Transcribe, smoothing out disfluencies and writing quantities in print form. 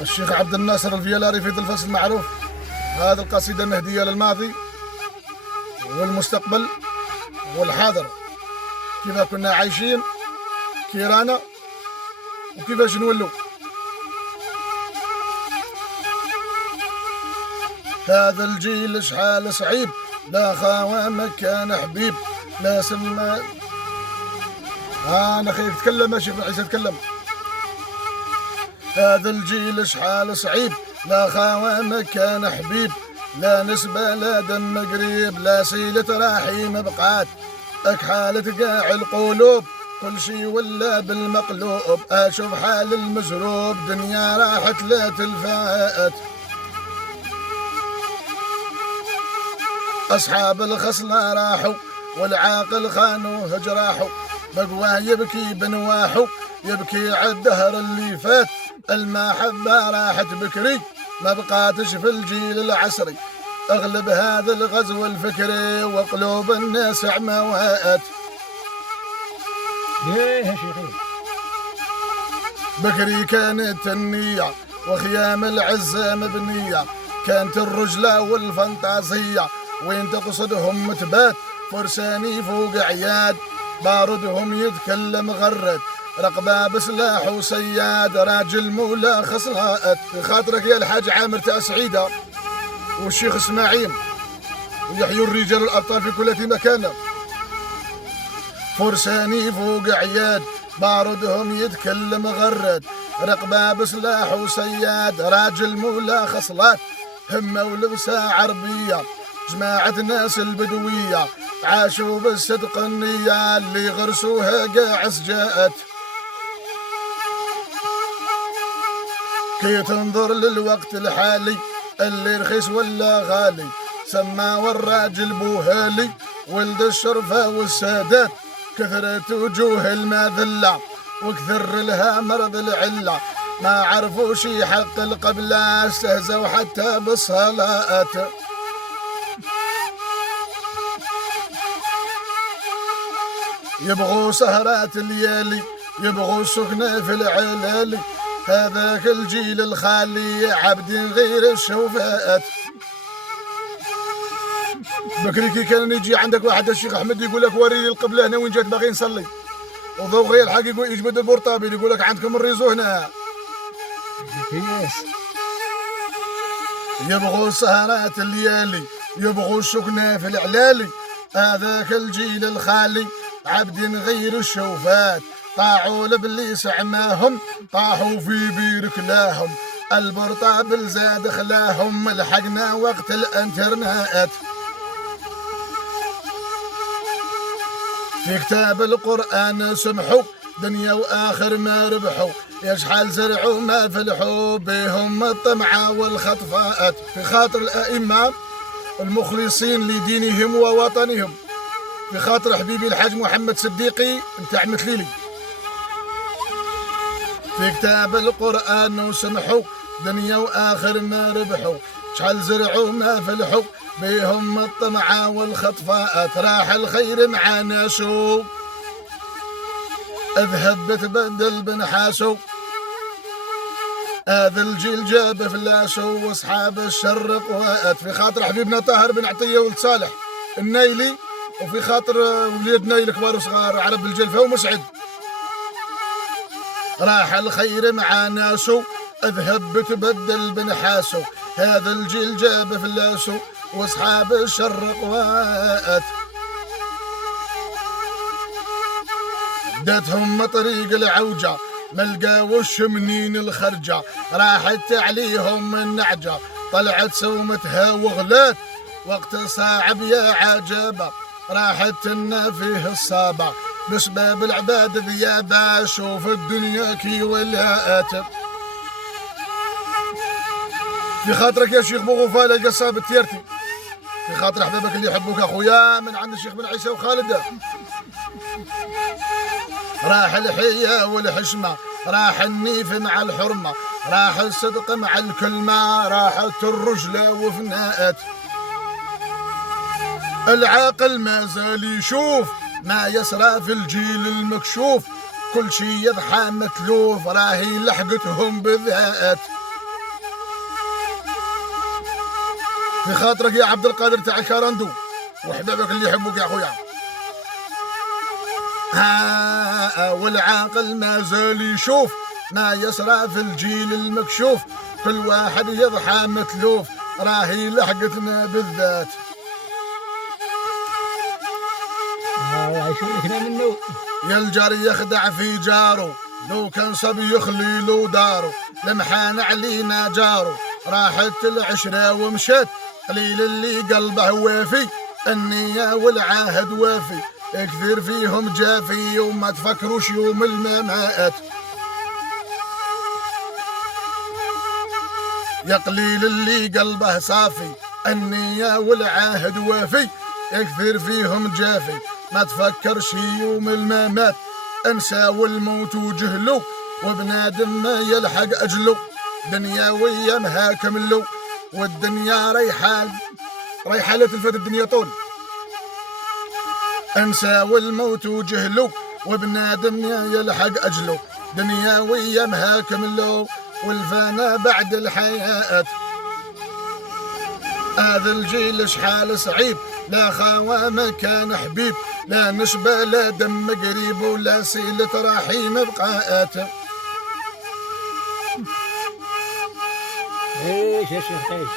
الشيخ عبد الناصر الفيلاري في ذي الفصل المعروف. هذه القصيدة مهدية للماضي والمستقبل والحاضر، كيف كنا عايشين، كي رانا وكيفاش نولوا. هذا الجيل شحال صعيب، لا خاوة كان حبيب، لا سما. أنا خير تكلم يا شيخ عيسى تكلم. هذا الجيل شحال صعيب، لا خاوة كان حبيب، لا نسبة لا دم قريب، لا سيلة رحيم بقات، أكحالة قاع القلوب، كل شي ولا بالمقلوب. أشوف حال المزروب، دنيا راحت لا تلفات. أصحاب الخصلة راحوا والعاقل خانوه جراحوا، بقواه يبكي بنواحو، يبكي عالدهر اللي فات. المحبة راحت بكري، ما بقاتش في الجيل العصري، أغلب هذا الغزو الفكري وقلوب الناس عموات. ليه يا شيخي؟ بكري كانت النية وخيام العزة مبنية، كانت الرجلة والفانتازية وين تقصدهم تبات. فرساني فوق عياد، باردهم يتكلم غرد، رقبة بسلاح وصياد، راجل مولا خصلات. خاطرك يا الحاج عامر تاع سعيدة والشيخ اسماعيل ويحيوا الرجال الأبطال في كل مكان. فرساني فوق عياد، باردهم يتكلم غرد، رقبة بسلاح وصياد، راجل مولا خصلات. همة ولبسة عربية، جماعة ناس البدوية، عاشوا بالصدق النية، اللي غرسوها قاع سجات. كي تنظر للوقت الحالي، اللي رخيص ولا غالي، سماوا الراجل بوهالي، ولد الشرفة والسادات. كثرت وجوه المذلة وكثر لها مرض العلة، ما عرفوا شي حق القبلة، استهزوا حتى بالصلاة. يبغوا سهرات الليالي، يبغوا سكنة في العلالي، هذاك الجيل الخالي عبد غير الشوفات. بكري كي كان يجي عندك واحد الشيخ احمد يقول لك وريني القبله هنا وين جات باغي نصلي، وضوغي الحق يقول يجبد البورطابيل يقول لك عندكم الريزو هنا. يبغوا سهرات الليالي، يبغوا السكنة في العلالي، هذاك الجيل الخالي عبد غير الشوفات. طاعوا لابليس عماهم، طاحوا في بير كلاهم، البرطابل زاد خلاهم، لحقنا وقت الانترنت. في كتاب القرآن سمحوا، دنيا وآخر ما ربحوا، يا شحال زرعوا ما فلحوا، بهم الطمعة والخطفات. في خاطر الأئمة المخلصين لدينهم ووطنهم، في خاطر حبيبي الحاج محمد صديقي نتاع مثليلي. في كتاب القرآن وسمحوا، دنيا وآخر ما ربحوا، شحال زرعوا ما فلحوا، بهم الطمعة والخطفات. راح الخير مع ناسو، اذهب بتبدل بنحاسو، هذا الجيل جاب فلاسو، واصحاب الشر قوات. في خاطر حبيبنا طاهر بن عطية ولد صالح النايلي، وفي خاطر وليد نايل كبار وصغار عرب الجلفة ومسعد. راح الخير مع ناسو، اذهب بتبدل بنحاسو، هذا الجيل جاب فلاسو، واصحاب الشر قوات. داتهم طريق العوجة، ما لقاوش منين الخرجة، راحت عليهم النعجة، طلعت سومتها وغلات، وقت صعب يا عجبة، راحت لنا فيه الصابة، بسباب العباد ذيابة، شوف الدنيا كي ولات. في خاطرك يا شيخ بوغوفال القصاب التيرتي، في خاطر احبابك اللي يحبوك اخويا من عند الشيخ بن عيسى وخالد. راح الحية والحشمة، راح النيف مع الحرمة، راح الصدق مع الكلمة، راحت الرجلة وفناءت. العاقل ما زال يشوف ما يسرى في الجيل المكشوف، كل شي يضحى متلوف، راهي لحقتهم بالذات. في خاطرك يا عبد القادر تاع الكرندو وحبابك اللي يحبوك يا خويا. والعاقل ما زال يشوف ما يسرى في الجيل المكشوف، كل واحد يضحى متلوف راهي لحقتنا بالذات. شوفنا منه يا الجار يخدع في جاره، لو كان صبي يخلي له داره، لمحان علينا جاره، راحت العشرة ومشت، قليل اللي قلبه وافي، النية والعهد وافي، كثير فيهم جافي وما تفكروش يوم الممات. يا قليل اللي قلبه صافي، النية والعهد وافي، كثير فيهم جافي، ما تفكرش يوم الممات. انسى والموت وجهلو، وبنادم ما يلحق اجلو، دنيا ويامها كملو، والدنيا ريحة لا تلفت الدنيا طول. انسى والموت وجهلو، وبنادم ما يلحق اجلو، دنيا ويامها كملو، والفانا بعد الحياة. هذا الجيل شحال صعيب، لا خاوة ما كان حبيب، لا نشبة لا دم قريب، ولا سيلة رحيم بقاءاته. ايش يا شيخ ايش